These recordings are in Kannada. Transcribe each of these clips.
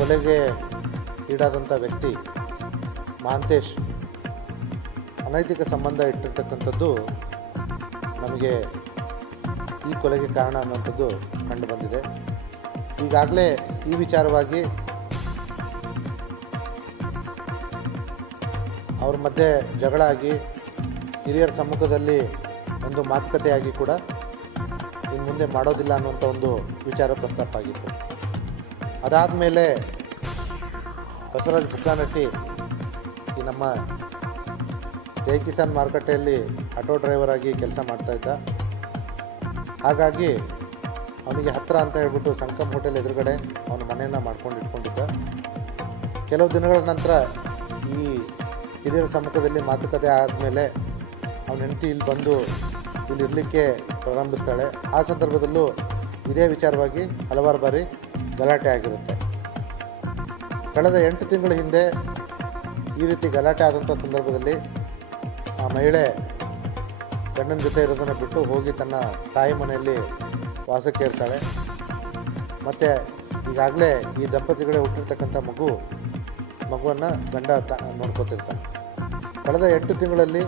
ಕೊಲೆಗೆ ಈಡಾದಂಥ ವ್ಯಕ್ತಿ ಮಾಂತೇಶ್, ಅನೈತಿಕ ಸಂಬಂಧ ಇಟ್ಟಿರ್ತಕ್ಕಂಥದ್ದು ನಮಗೆ ಈ ಕೊಲೆಗೆ ಕಾರಣ ಅನ್ನುವಂಥದ್ದು ಕಂಡುಬಂದಿದೆ ಈಗಾಗಲೇ ಈ ವಿಚಾರವಾಗಿ ಅವ್ರ ಮಧ್ಯೆ ಜಗಳ ಆಗಿ ಹಿರಿಯರ ಸಮ್ಮುಖದಲ್ಲಿ ಒಂದು ಮಾತುಕತೆಯಾಗಿ ಕೂಡ ಇನ್ನು ಮುಂದೆ ಮಾಡೋದಿಲ್ಲ ಅನ್ನುವಂಥ ಒಂದು ವಿಚಾರ ಪ್ರಸ್ತಾಪ ಆಗಿತ್ತು. ಅದಾದಮೇಲೆ ಬಸವರಾಜ್ ಬುಕ್ಕಾನಟ್ಟಿ ಈ ನಮ್ಮ ಜೈ ಕಿಸಾನ್ ಮಾರುಕಟ್ಟೆಯಲ್ಲಿ ಆಟೋ ಡ್ರೈವರ್ ಆಗಿ ಕೆಲಸ ಮಾಡ್ತಾ ಇದ್ದ. ಹಾಗಾಗಿ ಅವನಿಗೆ ಹತ್ತಿರ ಅಂತ ಹೇಳ್ಬಿಟ್ಟು ಸಂಕಮ್ ಹೋಟೆಲ್ ಎದುರುಗಡೆ ಅವನ ಮನೆಯನ್ನು ಮಾಡ್ಕೊಂಡು ಇಟ್ಕೊಂಡಿದ್ದ. ಕೆಲವು ದಿನಗಳ ನಂತರ ಈ ಹಿರಿಯರ ಸಮ್ಮುಖದಲ್ಲಿ ಮಾತುಕತೆ ಆದಮೇಲೆ ಅವನ ಹೆಂಡತಿ ಇಲ್ಲಿ ಬಂದು ಇಲ್ಲಿ ಇರಲಿಕ್ಕೆ ಪ್ರಾರಂಭಿಸ್ತಾಳೆ. ಆ ಸಂದರ್ಭದಲ್ಲೂ ಇದೇ ವಿಚಾರವಾಗಿ ಹಲವಾರು ಬಾರಿ ಗಲಾಟೆ ಆಗಿರುತ್ತೆ. ಕಳೆದ ಎಂಟು ತಿಂಗಳ ಹಿಂದೆ ಈ ರೀತಿ ಗಲಾಟೆ ಆದಂಥ ಸಂದರ್ಭದಲ್ಲಿ ಆ ಮಹಿಳೆ ಗಂಡನ ಜೊತೆ ಇರೋದನ್ನು ಬಿಟ್ಟು ಹೋಗಿ ತನ್ನ ತಾಯಿ ಮನೆಯಲ್ಲಿ ವಾಸಕ್ಕೆ ಇರ್ತಾಳೆ. ಮತ್ತು ಈಗಾಗಲೇ ಈ ದಂಪತಿಗಳೇ ಹುಟ್ಟಿರ್ತಕ್ಕಂಥ ಮಗು, ಮಗುವನ್ನು ಗಂಡ ತ, ನೋಡ್ಕೋತಿರ್ತಾನೆ. ಕಳೆದ ಎಂಟು ತಿಂಗಳಲ್ಲಿ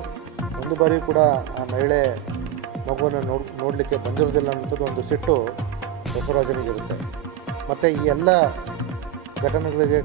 ಒಂದು ಬಾರಿ ಕೂಡ ಆ ಮಹಿಳೆ ಮಗುವನ್ನು ನೋಡ್, ನೋಡಲಿಕ್ಕೆ ಬಂದಿರೋದಿಲ್ಲ ಅನ್ನೋಂಥದ್ದು ಒಂದು ಸಿಟ್ಟು ಬಸವರಾಜನಿಗಿರುತ್ತೆ. ಮತ್ತು ಈ ಎಲ್ಲ ಘಟನೆಗಳಿಗೆ